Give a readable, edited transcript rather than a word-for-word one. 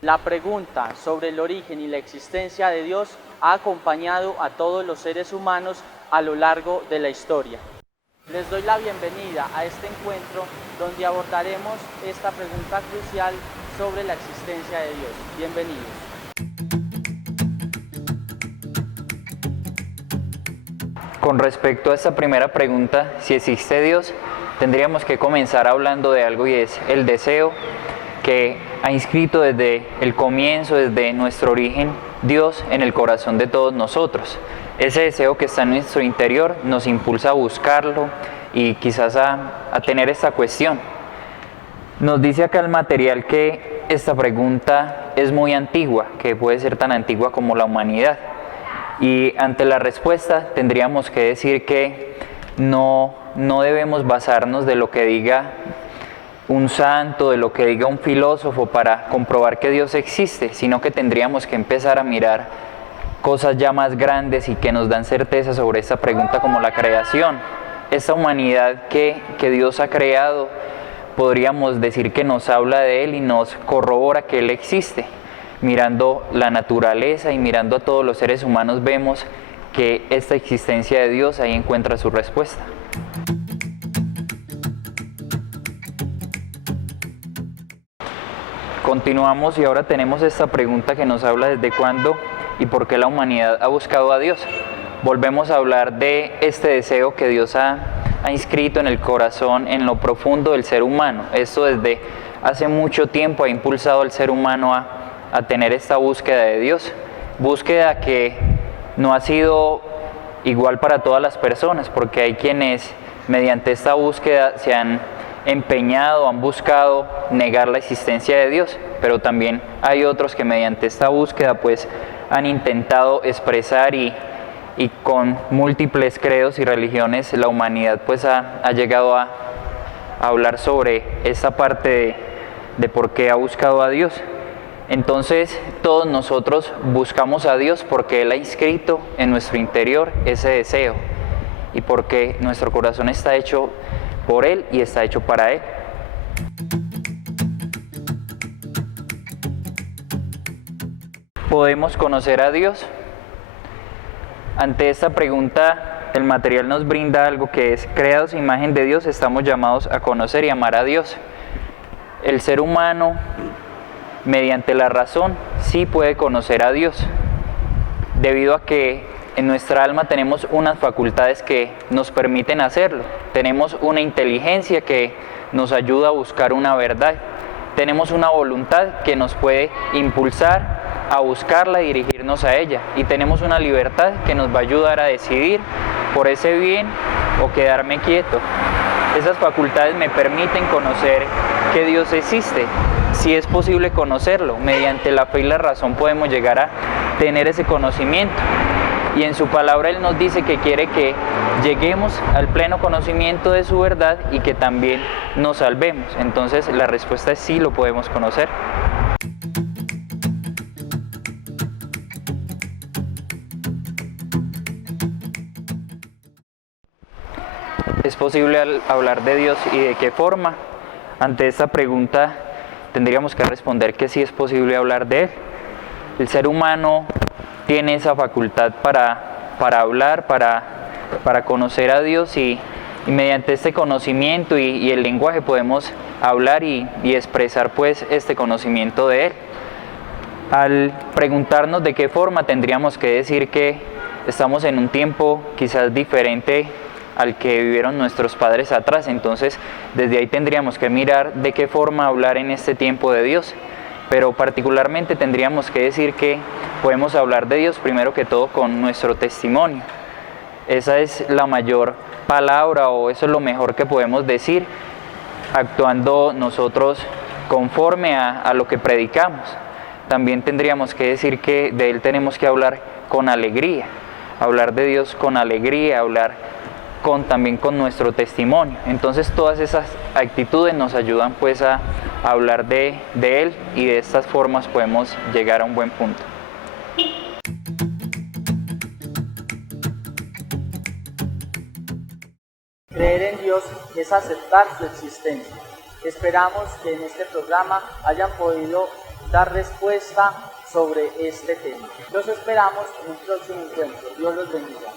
La pregunta sobre el origen y la existencia de Dios ha acompañado a todos los seres humanos a lo largo de la historia. Les doy la bienvenida a este encuentro donde abordaremos esta pregunta crucial sobre la existencia de Dios. Bienvenidos. Con respecto a esta primera pregunta, si existe Dios, tendríamos que comenzar hablando de algo y es el deseo que ha inscrito desde el comienzo, desde nuestro origen, Dios en el corazón de todos nosotros. Ese deseo que está en nuestro interior nos impulsa a buscarlo y quizás a tener esta cuestión. Nos dice acá el material que esta pregunta es muy antigua, que puede ser tan antigua como la humanidad. Y ante la respuesta tendríamos que decir que no debemos basarnos de lo que diga un santo, de lo que diga un filósofo para comprobar que Dios existe, sino que tendríamos que empezar a mirar cosas ya más grandes y que nos dan certeza sobre esta pregunta, como la creación. Esta humanidad que Dios ha creado, podríamos decir que nos habla de Él y nos corrobora que Él existe. Mirando la naturaleza y mirando a todos los seres humanos, vemos que esta existencia de Dios ahí encuentra su respuesta. Continuamos y ahora tenemos esta pregunta que nos habla desde cuándo y por qué la humanidad ha buscado a Dios. Volvemos a hablar de este deseo que Dios ha inscrito en el corazón, en lo profundo del ser humano. Esto desde hace mucho tiempo ha impulsado al ser humano a tener esta búsqueda de Dios. Búsqueda que no ha sido igual para todas las personas, porque hay quienes mediante esta búsqueda se han empeñado, han buscado negar la existencia de Dios, pero también hay otros que mediante esta búsqueda pues han intentado expresar y con múltiples credos y religiones la humanidad pues ha llegado a hablar sobre esta parte de por qué ha buscado a Dios. Entonces todos nosotros buscamos a Dios porque Él ha inscrito en nuestro interior ese deseo y porque nuestro corazón está hecho por Él y está hecho para Él. ¿Podemos conocer a Dios? Ante esta pregunta, el material nos brinda algo que es: creados a imagen de Dios, estamos llamados a conocer y amar a Dios. El ser humano, mediante la razón, sí puede conocer a Dios, debido a que en nuestra alma tenemos unas facultades que nos permiten hacerlo. Tenemos una inteligencia que nos ayuda a buscar una verdad. Tenemos una voluntad que nos puede impulsar a buscarla y dirigirnos a ella. Y tenemos una libertad que nos va a ayudar a decidir por ese bien o quedarme quieto. Esas facultades me permiten conocer que Dios existe. Si es posible conocerlo, mediante la fe y la razón podemos llegar a tener ese conocimiento. Y en su palabra Él nos dice que quiere que lleguemos al pleno conocimiento de su verdad y que también nos salvemos. Entonces la respuesta es sí, lo podemos conocer. ¿Es posible hablar de Dios y de qué forma? Ante esta pregunta tendríamos que responder que sí es posible hablar de Él. El ser humano tiene esa facultad para hablar, para conocer a Dios y mediante este conocimiento y el lenguaje podemos hablar y expresar pues este conocimiento de Él. Al preguntarnos de qué forma, tendríamos que decir que estamos en un tiempo quizás diferente al que vivieron nuestros padres atrás. Entonces desde ahí tendríamos que mirar de qué forma hablar en este tiempo de Dios. Pero particularmente tendríamos que decir que podemos hablar de Dios primero que todo con nuestro testimonio. Esa es la mayor palabra, o eso es lo mejor que podemos decir, actuando nosotros conforme a lo que predicamos. También tendríamos que decir que de Él tenemos que hablar con alegría, hablar de Dios con alegría, hablar también con nuestro testimonio. Entonces todas esas actitudes nos ayudan pues a hablar de Él, y de estas formas podemos llegar a un buen punto. Creer en Dios es aceptar su existencia. Esperamos que en este programa hayan podido dar respuesta sobre este tema. Los esperamos en un próximo encuentro. Dios los bendiga.